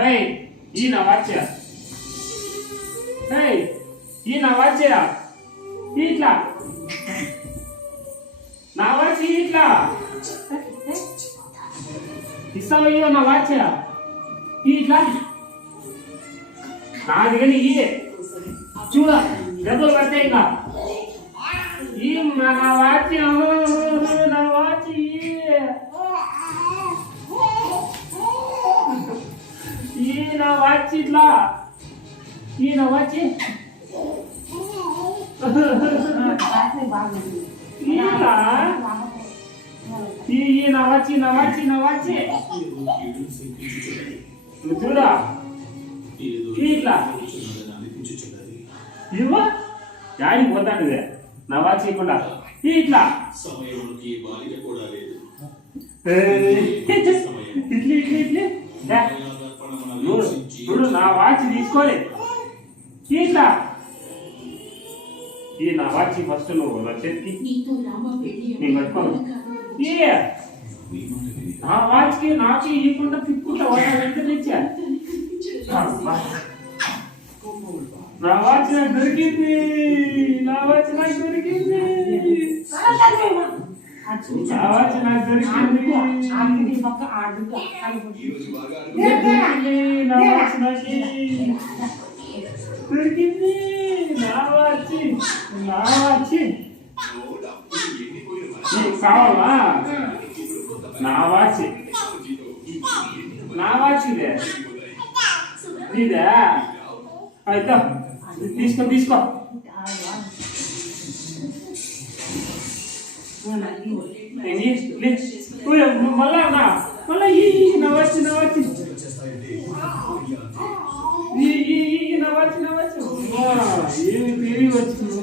ఏయ్ ఈ నా వాచ్ ఏయ్ ఈ నా వాచ్ ఇట్లా నా వాచ్ ఇట్లా ఇస్తావయ్యో నా వాచ్ ఇట్లా నాది కానీ ఇయే చూడ డబ్బులు పడతాయి ఇంకా ఈ నా వాచ్ ఈ నా వాచ్ ఇట్లా ఈ నా వాచ్ ఇట్లా ఈ ఈ నా వాచ్ నా వాచ్ నా వాచ్ నువ్వు చూడా ఇట్లా ఇవ్వ ఇదే నా వాచ్ ఇవ్వకుండా ఇట్లా సమయంలోకి బాలిక కూడా లేదు ఏయ్, ఇట్లా ఇట్లా ఇట్లా దా. దయాదర్పణమున చూడు వీక్షించి చూడు నా వాచ్ తీసుకోలే. ఇట్లా ఈ నా వాచ్ ఫస్ట్ నువ్వు నా చేతికి. నీతో రామ పెళ్ళి నేను పట్టుకోను. నీ మాట విని నా వాచ్కి నాకు ఇవ్వకుండా తిప్పుకుంటా అబ్బా. నా వాచ్ నాకు దొరికింది. నా వాచ్ నాకు దొరికింది. నా వాచ్ నాకు దొరికింది. ఈ రోజు బాగా అడుగు. దొరికింది నా వాచ్ నాకు దొరికింది నా వాచ్ నా. వాచ్ ఓ, డబ్బులు ఎండిపోయిన మనసు. నీకు కావాలా? నా వాచ్. నా వాచ్ ఇదే. నీదే అయితే తీసుకో తీసుకో? లే. ఓయ్, మళ్ళా నా మళ్ళా ఈ ఈ నా ఈ ఈ ఈ నా వాచ్ నా వాచ్ ఏమి తెలివి వచ్చింది?